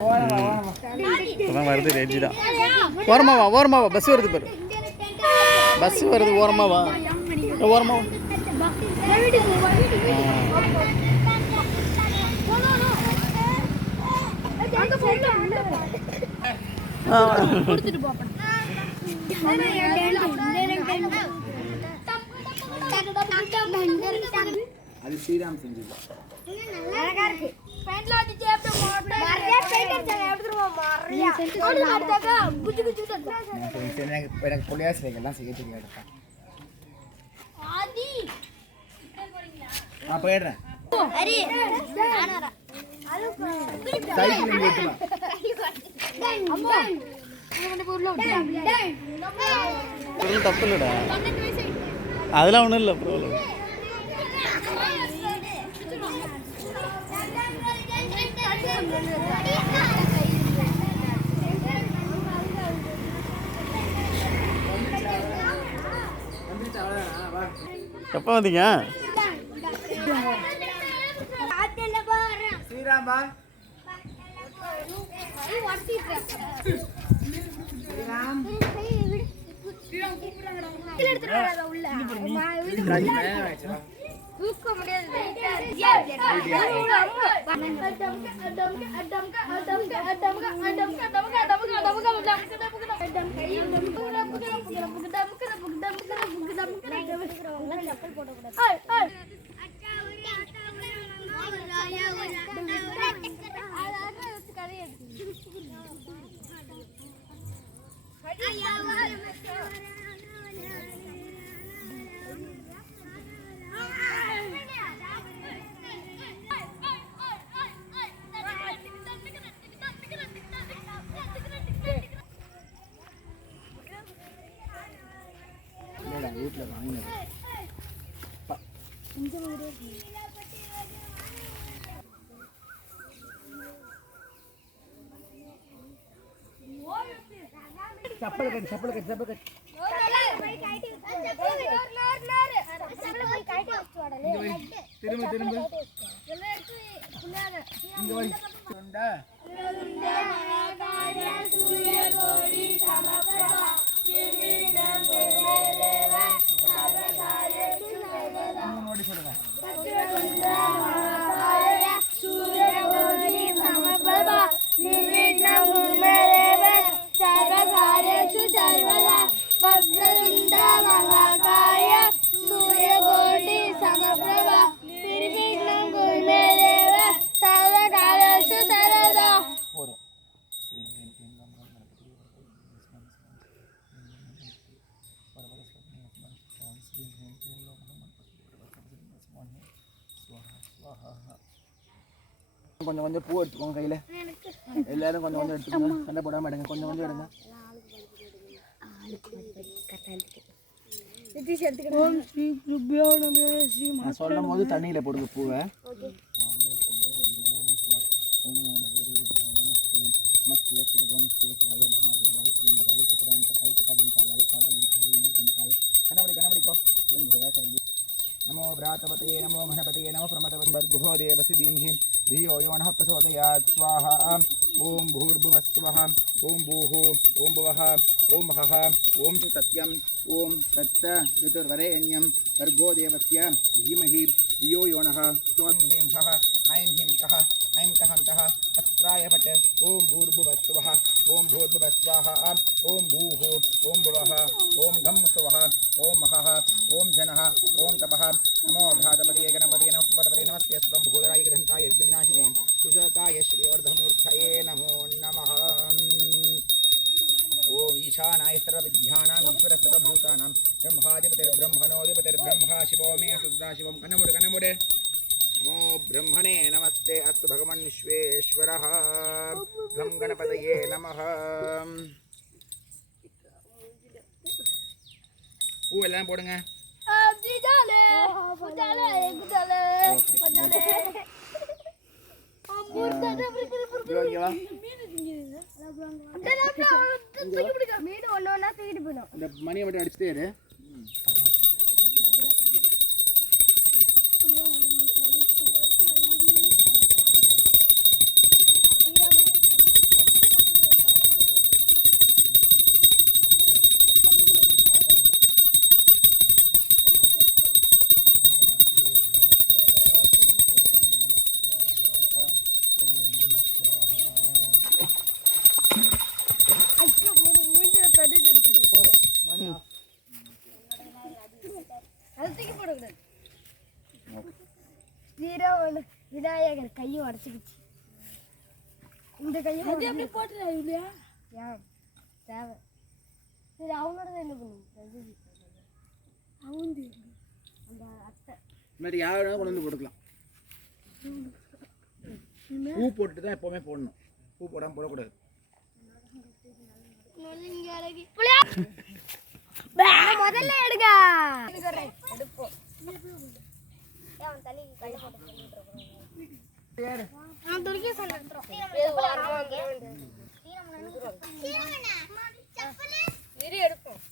இப்போதான் வருது ரேஜி தான். ஓரமாவா ஓரமாவா பஸ் வருது பாரு, பஸ் வருது. ஓரமாவா ஓரமாவா. அது ஸ்ரீராம் செஞ்சு எனக்கு புள்ளியாசிரியர்கள்லாம் செய்ய தெரியாது. நான் போயிடுறேன். தப்பு இல்லைடா, அதெல்லாம் ஒன்றும் இல்லை. ப்ராப்ளம் எப்போ வந்தீங்க? ஸ்ரீராமா தூக்க முடியாது. வீட்டில் வாங்கினது சப்பல் கட்டு சப்பல் கட்டு சப்பல் கட்டு திரும்ப திரும்ப கொஞ்சம் கொஞ்சம் பூ எடுத்துக்கோங்க கையில். எல்லாரும் கொஞ்சம் கொஞ்சம் எடுத்துக்கோங்க, சண்டை போடாமல் எடுங்க. கொஞ்சம் கொஞ்சம் எடுங்க. நான் சொல்லும் போது தண்ணியில் போடுங்க பூவை. கண்ணபடிக்கோ. नमो व्रातपतये नमो घनपतये नमो प्रमतवन् भर्गो देवस्य धीमहि धियो यो नः प्रचोदयात् स्वाहा. ओम भूर्भुवः स्वः ओम भूः ओम भुवः ओम महः ओम सत्यम् ओम तत्सवितुर्वरेण्यं भर्गो देवस्य धीमहि धियो यो नः प्रचोदयात्. ऐं ह्रीं कः ऐं कः कः अस्त्राय फट्. ओम भूर्भुवः स्वः ओम भूर्भुवः स्वाहा. ओम भूः ओम भुवः ओम घं स्वः ओम महः ओम जनः ओम तपः. नमो भ्रातपतये गणपतये नमः प्रपतपतये नमस्ते स्वं भूधराय ग्रन्थाय विद्यविनाशिने सुजताय श्रीवर्धमूर्तये नमो नमः. ओम ईशानाय सर्वविद्यानां ईश्वर सर्वभूतानां ब्रह्माधिपतिर्ब्रह्मणोऽधिपतिर्ब्रह्मा शिवो मे सुधा शिवं कन्नमुड कन्नमुड. नमो ब्रह्मणे नमस्ते अस्तु भगवान् विश्वेश्वरः. गं गणपतये नमः. பூ எல்லாம் போடுங்க. இந்த மணியை மட்டும் அடிச்சுட்டே இரு. விநாயகர் கையை உடச்சிக்கிச்சு. இந்த கையை அப்படியே போட்டுறா இல்லையா? ஏன் தேவை? சரி அவனோட என்ன பண்ணுங்க? அவன் அந்த அத்தை இந்த மாதிரி யாரும் கொண்டு வந்து போட்டுக்கலாம். பூ போட்டு தான் எப்போவுமே போடணும். பூ போடாமல் போடக்கூடாது. முதல்ல எடுங்க. எடுப்போம்.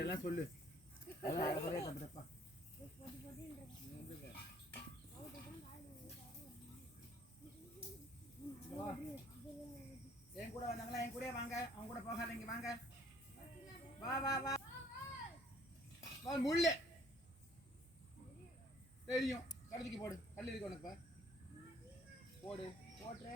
எல்லாம் சொல்லு. தப்பா என் கூட வந்தாங்களா? என் கூட வாங்க. அவங்க கூட போகாதீங்க. வாங்க. வா வா வா வா. முள்ளு தெரியும். கழுதிக்கு போடு. கல் இருக்கு உனக்கு. போடு. போட்டு